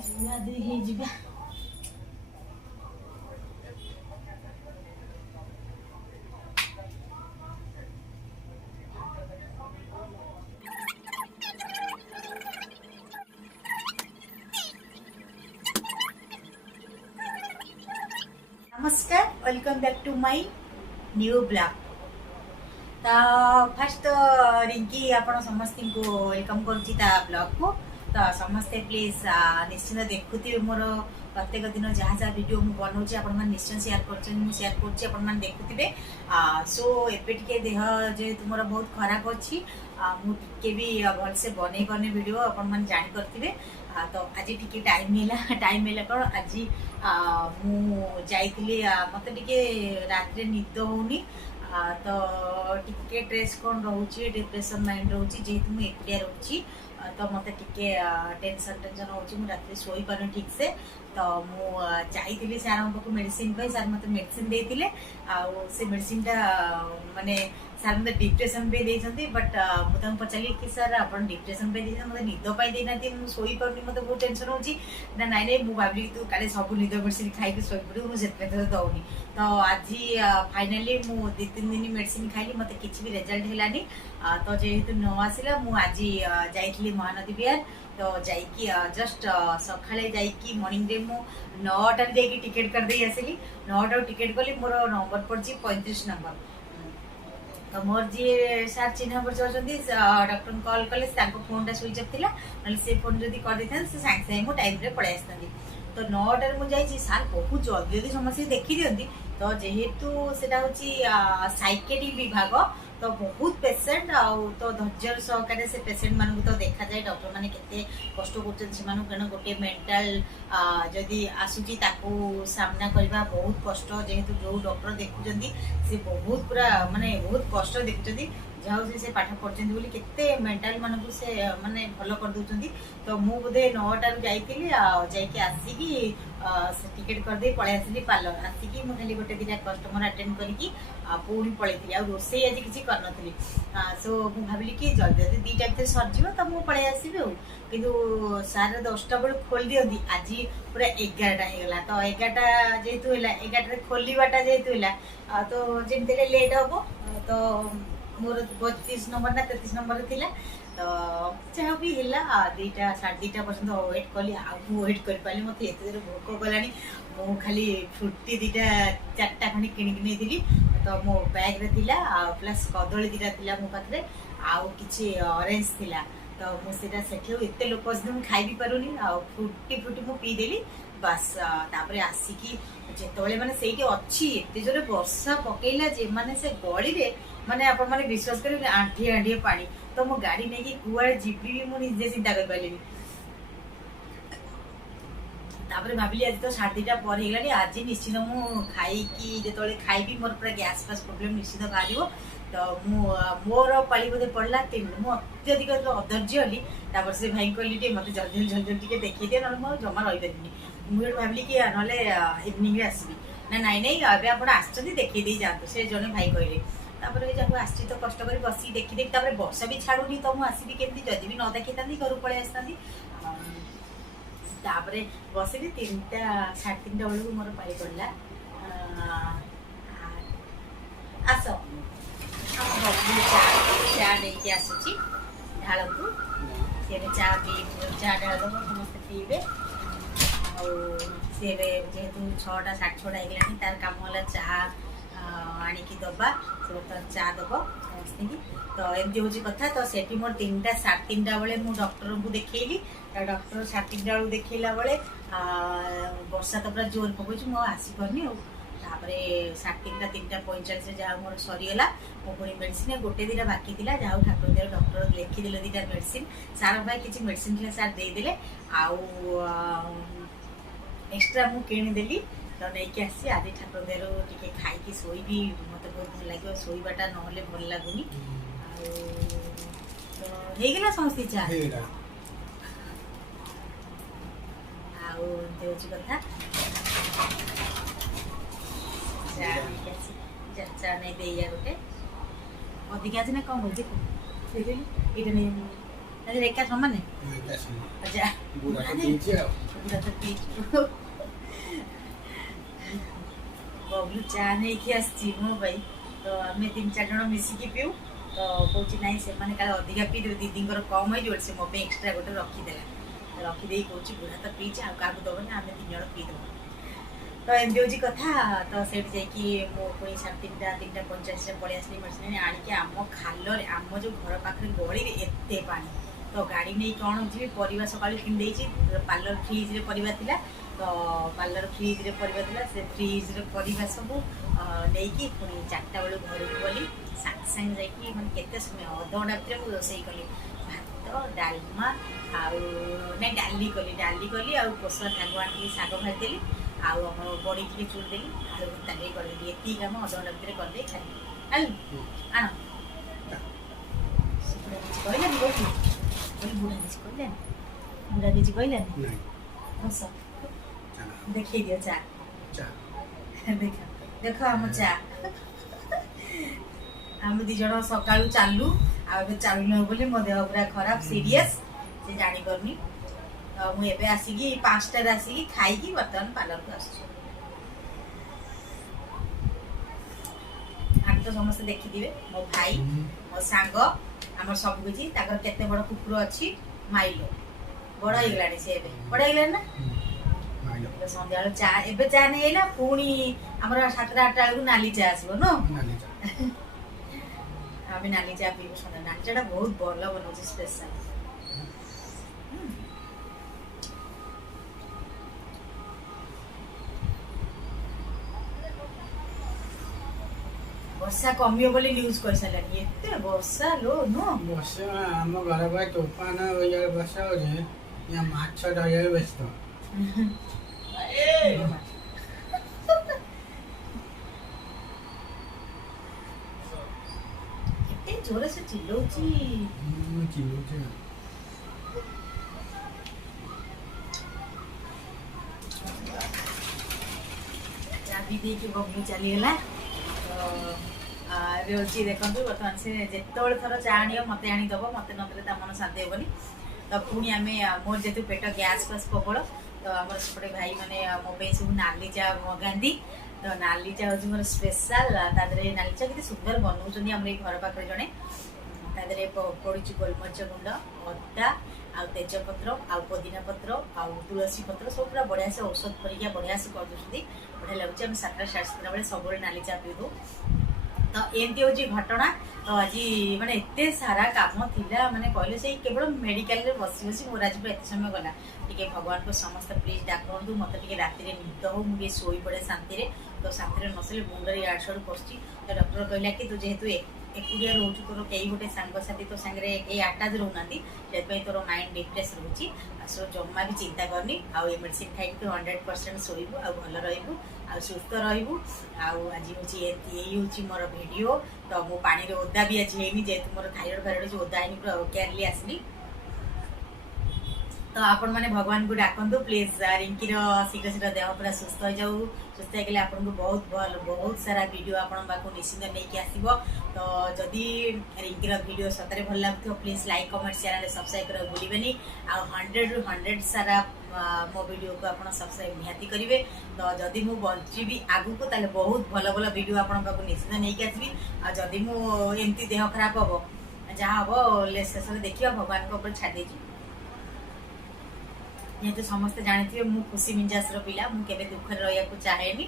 ଗାଧେଇ ହେଇଯିବା। नमस्कार, welcome back to my new blog. तो फास्ट तो रिंकी आपण समस्त को वेलकम करुच्ची ता ब्लॉग को। तो समस्ते प्लीज निश्चित देखुथिबे मोर प्रत्येक दिन जहाँ जहाँ वीडियो मु बनाऊँगी आपण मैंने निश्चय शेयर कर आपण मैंने देखुथिबे। सो एबे टिके देह जे तुमर बहुत खराब अछि, मु टिके भी भलसे बनै करने वीडियो आपण मैंने जानि करथिबे। तो आज टिके टाइम मिला कौन आज मु जाइतिली मते टिके रात्रे निद होनी। तो टिके स्ट्रेस कौन रोचे, डिप्रेशन माइंड रोचे जेहेतु मुझे एकुटिया रोची। तो मत टिके टेंशन होची, मु रात्रि सोई पारे ठीक से। तो मु जाइतिली सार पाखु मेडिसिन पे, सार मते मेडिसिन देथिले। से मेडिसिन टा माने सार मते डिप्रेशन पे देइछंती। बट मु तम पचाली कि सर आपण डिप्रेशन पे देइछन, मते निद पाई देनाती, मु सोई पारनी, मते बहुत टेंशन होची। ना नाइ नाइ मु भाबली तू काले सब निद मेडिसिन खाइ के सोई पड़ू, मु सेत पे तो दउनी। तो आज फाइनली मु 2-3 दिन मेडिसिन खाइली, मते किछि भी रिजल्ट हेलानी। तो जेहेतु न आसिला मु आज जाइतिली महानदी बिहार। तो जाइकी जस्ट सकाळे जाइकी मॉर्निंग रे मु 9टा जाइकी टिकेट कर दे आसिली। 9टा टिकेट कली, मोर नंबर पड़ची 35 नंबर। तो मोर जी सार चिन्ह पर चलछंती, डॉक्टर कॉल कले, ताको फोन टा स्विच ऑफ थिला, नले से फोन जदी कर देथन से सांग सांग मु टाइम रे पळे आस्तंदी। तो 9टार मु जाइछि, सार बहुत जल्दी जल्दी समस्या देखि दियंती। तो जेहेतु सेटा होची साइकेट्रिक विभाग, तो बहुत पेसेंट तो धैर्य सहकारे से पेसेंट मानक तो देखा जाए डॉक्टर माने केते कष्ट करछन से मानक, कण गोटे मेंटल जदी आसुची ताको सामना करबा बहुत कष्ट। जेहेतु जो डॉक्टर देखुचंदी से बहुत पूरा माने बहुत कष्ट देखुचंदी, जाऊ से पाठ पढ़छंदी बोली केते मेंटल मानक से माने भलो कर दोचंदी। तो मु बोधे 9टार जाइतिली, जाइके आसीकी से टिकेट कर दे पळे आसिली पार्लर। आसीकी मु खाली गोटे दिना कस्टमर अटेंड करिकी पुणी पळेतिली, आ रोसे आज किछि करनथिली। सो मु भाबिली कि जल्दी जल्दी 2टा भितर सरजिबो तो मु पळे आसीबे हो। किंतु सारे 10टा बेल खोल दियंती, आज पूरा 11टा हे गला। तो 11टा जेतु हैला, 11टा रे खोलिबाटा जेतु हैला, तो जेमतेले लेट हबो। तो मोर 32 नंबर ना 33 नंबर थिला। तो जहाँ भी है 2टा 2:30 पर्यंत वेट कली, आउ वेट कर पाली। मत एते भोक गलानी, मु खाली फ्रुटी 2टा 4टा खंडी किनिक नेथिली। तो मो बैग रे थिला, प्लस कदली 2टा थिला मो पाखरे, आउ किछि ऑरेंज थिला। तो मु सेटा सेठे एते लोक असदे मु खाइ भी पारुनी, आ फ्रुटी मु पी देली बस। तापरे आसीकी जेतबेले माने सेठी अछि एते जोरे वर्षा पकेइला जे माने से गळी रे माने आपण माने विश्वास करिबे आंठी आंठी पानी। तो मो गाड़ी नहीं कि कुआड़े जीवी मु निजे चिंता कर पाइलिनी। तापरे भाबिली आज तो 2:30 पर हेलानी, आज निश्चित मु खाई कि जेतोले खाइबी मोर पूरा गैस पास प्रॉब्लम निश्चित बाहरिबो। तो मु मोर पाली बोधे पड़ला 3, मु अत्यधिक अधैर्य हली। तापर से भाई कहली टे मते जल्दी जल्दी टिके देखि दे, न मु जमा रहि परिनी। मु भाबिली कि नले इवनिंग रे आसीबी ना, नाइ नाइ अबे आपण आछथि देखि दे जातो, से जने भाई कहले। तापर जहाँ आसी तो कष्ट कर बस देखी देखी, तापर वर्षा भी छाड़ूनी। तो मुझे आसबि केमती, जदि भी न देखी था घर पड़े आसती। तापर बसली 3टा 3:30 बेलू मोर पाई पड़ा। आस चा नहीं आसूची ढालतु, सी चा चा ढाल दब समस्त पीबे। सी जेहेतु 6टा 6:30 होगा, तार काम है चा आणिकी दबा, से बर्तमान चा दब समस्त की। तो एमती हूँ कथा। तो सेठी मोर 3टा 3:30 बेले मु डॉक्टर को देखली। तो डॉक्टर 3:30 बेलू देखला बेले वर्षा तो पूरा जोर पकोच, मु आसी पारनी। तापरे 3:30 3:45 जहाँ मोर सरीगला। मो पुणी मेडिसिन गोटे 2टा बाकी थिला, जहाँ ठाकुर देव डॉक्टर लिखिदेले 2टा मेडिसिन। सार भाई किसी मेडिसिन थिला सार देदेले, आउ एक्स्ट्रा मु किणीदेली। तो नहीं आसी आज ठाकुर देर टे खाई शोबी, मत बहुत भल लगे शोबाटा ना भल लगुनि। तो समस्ती चा कथा। चा नहीं दे गोटे अधिक आज ना कम हो, ये नहीं ତାହେଲେ ଏକା ସମାନ ଆଚ୍ଛା ବୁଢା ତ ପିଇଛି ଆଉ ବୁଢା ତ ପିଇଛୁ ବବଲୁ ଚା ନେଇକି ଆସିଛି ମୋ ପାଇଁ ତ ଆମେ 3-4 ଜଣ ମିଶିକି ପିଉ ତ କହୁଛି ନାଇଁ ସେମାନେ କାଳେ ଅଧିକା ପିଇଦେବେ ଦିଦିଙ୍କର କମ୍ ହେଇଯିବ ସେ ମୋ ପାଇଁ ଏକ୍ସଟ୍ରା ଗୋଟେ ରଖିଦେଲା ରଖିଦେଇ କହୁଛି ବୁଢା ତ ପିଇଛି ଆଉ କାହାକୁ ଦେବନି ଆମେ 3 ଜଣ ପିଇଦେବୁ ତ ଏମିତି ହେଉଛି କଥା ତ ସେଇଠି ଯାଇକି ମୁଁ ପୁଣି 3:50 ପଳେଇ ଆସିଲି ମେଡ଼ିସିନ ଆଣିକି ଆମ ଖାଲରେ ଆମ ଯେଉଁ ଘର ପାଖରେ ଗଳିରେ ଏତେ ପାଣି ତ ଗାଡ଼ି ନେଇ କ'ଣ ଯିବି ପରିବା ସକାଳୁ କିଣିଦେଇଛି ପାର୍ଲର ଫ୍ରିଜ୍ରେ ପରିବା ଥିଲା ତ ପାର୍ଲର ଫ୍ରିଜ୍ରେ ପରିବା ଥିଲା ସେ ଫ୍ରିଜ୍ରେ ପରିବା ସବୁ ନେଇକି ପୁଣି 4ଟା ବେଳୁ ଘରକୁ ଗଲି ସାଙ୍ଗେ ସାଙ୍ଗେ ଯାଇକି ମାନେ କେତେ ସମୟ ଅଧଘଣ୍ଟା ଭିତରେ ମୁଁ ରୋଷେଇ କଲି ଭାତ ଡାଲମା ଆଉ ନାଇଁ ଡାଲି କଲି ଆଉ କୋଶଳା ଶାଗ ଆଣିକି ଶାଗ ଭାଜିଦେଲି ଆଉ ଆମର ବଡ଼ି ଟିକେ ଚୁଡ଼ିଦେଲି ଆଳୁ ଭର୍ତ୍ତା ଟିକେ କରିଦେଲି ଏତିକି କାମ ଅଧଘଣ୍ଟା ଭିତରେ କରିଦେଇ ଖାଲି ଆଣ କିଛି କହିଲାନି କହୁଛି ବୁଢ଼ା କିଛି କହିଲାନି ବୁଢ଼ା କିଛି କହିଲାନି ବସ ଦେଖେଇ ଦିଅ ଚା ଦେଖ ଆମ ଚା ଆମେ 2 ଜଣ ସକାଳୁ ଚାଲୁ ଆଉ ଏବେ ଚାଲୁନ ବୋଲି ମୋ ଦେହ ପୁରା ଖରାପ ସିରିୟସ୍ ସେ ଜାଣିପାରୁନି ମୁଁ ଏବେ ଆସିକି 5ଟାରେ ଆସିକି ଖାଇକି ବର୍ତ୍ତମାନ ପାର୍ଲରକୁ ଆସୁଛି ଆଗ ତ ସମସ୍ତେ ଦେଖିଥିବେ ମୋ ଭାଇ ମୋ ସାଙ୍ଗ ଆମର ସବୁ କିଛି ତାଙ୍କର କେତେ ବଡ଼ କୁକୁର ଅଛି ମାଇଲୋ ବଡ଼ ହେଇଗଲାଣି ସେ ଏବେ ବଡ଼ ହେଇଗଲାଣି ନା ସନ୍ଧ୍ୟାବେଳୁ ଚା ଏବେ ଚା ନେଇ ଆଇଲା ପୁଣି ଆମର 7ଟା 8ଟା ବେଳକୁ ନାଲି ଚା ଆସିବ ନ ଆମେ ନାଲି ଚା ପିଇବୁ ସନ୍ଧ୍ୟା ନାଲି ଚାଟା ବହୁତ ଭଲ ବନଉଛି ସ୍ପେଶାଲ ବର୍ଷା କମିବ ବୋଲି ନ୍ୟୁଜ କହିସାରିଲାଣି ଏତେ ବର୍ଷା ଲୋ ନୁହଁ ବର୍ଷା ଆମ ଘର ପାଇଁ ତୋଫାନ ବର୍ଷା ହଉଛି ମାଛ ଧରିବାକୁ ବ୍ୟସ୍ତ ଏତେ ଜୋରେ ସେ ଚିଲଉଛି ଚାବି ଦେଇକି ବବଲୁ ଚାଲିଗଲା ଏବେ ହେଉଛି ଦେଖନ୍ତୁ ବର୍ତ୍ତମାନ ସେ ଯେତେବେଳେ ଥର ଚା ଆଣିବ ମୋତେ ଆଣିଦେବ ମୋତେ ନଦେଲେ ତା ମନ ଶାନ୍ତି ହେବନି ତ ପୁଣି ଆମେ ମୋର ଯେହେତୁ ପେଟ ଗ୍ୟାସ୍ ପ୍ରବଳ ତ ଆମର ସେପଟେ ଭାଇମାନେ ମୋ ପାଇଁ ସବୁ ନାଲି ଚା ମଗାନ୍ତି ତ ନାଲି ଚା ହେଉଛି ମୋର ସ୍ପେଶାଲ ତା ଦେହରେ ନାଲି ଚା କେତେ ସୁନ୍ଦର ବନାଉଛନ୍ତି ଆମର ଏଇ ଘର ପାଖରେ ଜଣେ ତା ଦେହରେ ପଡ଼ିଛି ଗୋଲମରିଚ ଗୁଣ୍ଡ ଅଦା ଆଉ ତେଜପତ୍ର ଆଉ ପୋଦିନା ପତ୍ର ଆଉ ତୁଳସୀ ପତ୍ର ସବୁ ପୁରା ବଢ଼ିଆ ସେ ଔଷଧ ପରିକା ବଢ଼ିଆ ସେ କରିଦେଉଛନ୍ତି ବଢ଼ିଆ ଲାଗୁଛି ଆମେ 7ଟା 7:30 ବେଳେ ସବୁବେଳେ ନାଲି ଚା ପିଇବୁ ତ ଏମିତି ହେଉଛି ଘଟଣା ତ ଆଜି ମାନେ ଏତେ ସାରା କାମ ଥିଲା ମାନେ କହିଲେ ସେଇ କେବଳ ମେଡ଼ିକାଲରେ ବସି ବସି ମୋର ଆଜି ଏତେ ସମୟ ଗଲା ଟିକେ ଭଗବାନଙ୍କୁ ସମସ୍ତେ ପ୍ଲିଜ୍ ଡାକନ୍ତୁ ମୋତେ ଟିକେ ରାତିରେ ନିଦ ହଉ ମୁଁ ଟିକେ ଶୋଇପଡ଼େ ଶାନ୍ତିରେ ତ ଶାନ୍ତିରେ ନଶୋଇଲେ ମୁଣ୍ଡରେ ଇଆଡ଼େ ସିଆଡ଼ୁ ପଶୁଛି ତ ଡକ୍ଟର କହିଲା କି ତୁ ଯେହେତୁ ଏକୁଟିଆ ରହୁଛୁ ତୋର କେହି ଗୋଟେ ସାଙ୍ଗସାଥି ତୋ ସାଙ୍ଗରେ କେହି ଆଟାଚ୍ ରହୁନାହାନ୍ତି ସେଥିପାଇଁ ତୋର ମାଇଣ୍ଡ ଡିପ୍ରେସ୍ ରହୁଛି ସୋ ଜମା ବି ଚିନ୍ତା କରନି ଆଉ ଏ ମେଡ଼ିସିନ ଖାଇକି ତୁ 100% ଶୋଇବୁ ଆଉ ଭଲ ରହିବୁ ଆଉ ସୁସ୍ଥ ରହିବୁ ଆଉ ଆଜି ହେଉଛି ଏଇ ହେଉଛି ମୋର ଭିଡ଼ିଓ ତ ମୁଁ ପାଣିରେ ଓଦା ବି ଆଜି ହେଇନି ଯେହେତୁ ମୋର ଥାଇରଏଡ଼ ଫାଇରଏଡ଼ ଓଦା ହେଇନି ପୁରା କେୟାରଲି ଆସିଲି ତ ଆପଣମାନେ ଭଗବାନଙ୍କୁ ଡାକନ୍ତୁ ପ୍ଲିଜ୍ ରିଙ୍କିର ଶୀଘ୍ର ଦେହ ପୁରା ସୁସ୍ଥ ହେଇଯାଉ ସୁସ୍ଥ ହେଇଗଲେ ଆପଣଙ୍କୁ ବହୁତ ସାରା ଭିଡ଼ିଓ ଆପଣଙ୍କ ପାଖକୁ ନିଶ୍ଚିନ୍ତ ନେଇକି ଆସିବ ତ ଯଦି ରିଙ୍କିର ଭିଡ଼ିଓ ସତରେ ଭଲ ଲାଗୁଥିବ please like comment channel subscribe କରିବାକୁ ଭୁଲିବେନି ଆଉ 100ରୁ 100 ସାରା ମୋ ଭିଡ଼ିଓକୁ ଆପଣ ସବସ୍କ୍ରାଇବ୍ ନିହାତି କରିବେ ତ ଯଦି ମୁଁ ବଞ୍ଚିବି ଆଗକୁ ତାହେଲେ ବହୁତ ଭଲ ଭଲ ଭିଡ଼ିଓ ଆପଣଙ୍କ ପାଖକୁ ନିଶ୍ଚିନ୍ତ ନେଇକି ଆସିବି ଆଉ ଯଦି ମୁଁ ଏମିତି ଦେହ ଖରାପ ହେବ ଯାହା ହେବ ଶେଷରେ ଦେଖିବା ଭଗବାନଙ୍କ ଉପରେ ଛାଡ଼ି ଦେଇଛି ଯେହେତୁ ସମସ୍ତେ ଜାଣିଥିବେ ମୁଁ ଖୁସି ମିଞ୍ଜାସର ପିଲା ମୁଁ କେବେ ଦୁଃଖରେ ରହିବାକୁ ଚାହେଁନି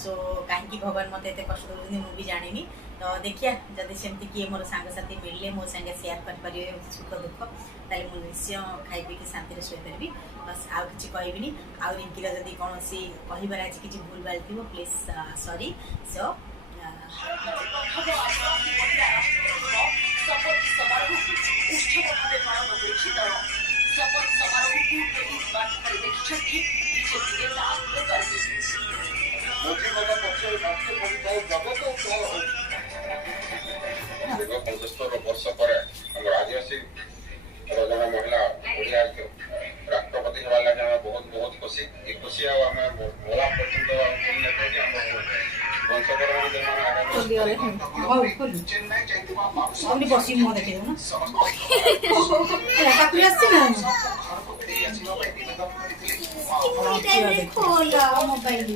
ସୋ କାହିଁକି ଭଗବାନ ମୋତେ ଏତେ କଷ୍ଟ ଦେଉଛନ୍ତି ମୁଁ ବି ଜାଣିନି ତ ଦେଖିବା ଯଦି ସେମିତି କିଏ ମୋର ସାଙ୍ଗସାଥି ମିଳିଲେ ମୋ ସାଙ୍ଗେ ସେୟାର କରିପାରିବେ ସୁଖ ଦୁଃଖ ତାହେଲେ ମୁଁ ନିଶ୍ଚୟ ଖାଇ ପିଇକି ଶାନ୍ତିରେ ଶୋଇପାରିବି ବାସ୍ ଆଉ କିଛି କହିବିନି ଆଉ ରିଙ୍କିର ଯଦି କୌଣସି କହିବାର ଅଛି କିଛି ଭୁଲ ଭାଲ ଥିବ ପ୍ଲିଜ୍ ସରି ସୋ शपथ समारोह की इस बात परिवेक्षण की पीछे पीछे लाभ कर दी मोदी बाबा पक्ष राष्ट्र परिचय जगत उद्धार हो देखो 75 वर्ष पर हम आदिवासी जन महिला ओडिया राष्ट्रपति हेबा लगे हम बहुत बहुत खुशी ये खुशी आ हम मोला पर्यंत वंश परंपरा जन आगामी चेन्नई जाइतिबा हमने बसी मुँह देखे ना ठाकुर आसছে না खोला मोबाइल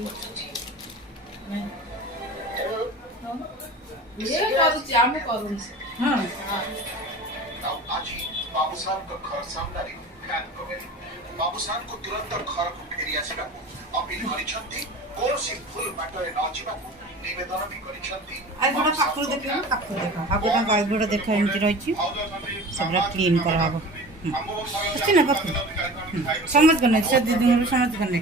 ये करूची आम्ही करून हाँ ଆଜି ବାବୁସାନଙ୍କ ଘର ସାମ୍ନାରେ ଫ୍ୟାନ କମେଡି ବାବୁସାନଙ୍କୁ ତୁରନ୍ତ ଘରକୁ ଫେରି ଆସିବାକୁ ଅପିଲ କରିଛନ୍ତି କୌଣସି ଭୁଲ ବାଟରେ ନ ଯିବାକୁ ନିବେଦନ ବି କରିଛନ୍ତି आज बड़ा ठाकुर देखियो ना ठाकुर देखा आगे का गाय बड़ा देखा एमती रही सब क्लीन करा हबो अच्छी ना कत समझ करने से दीदी समझ करने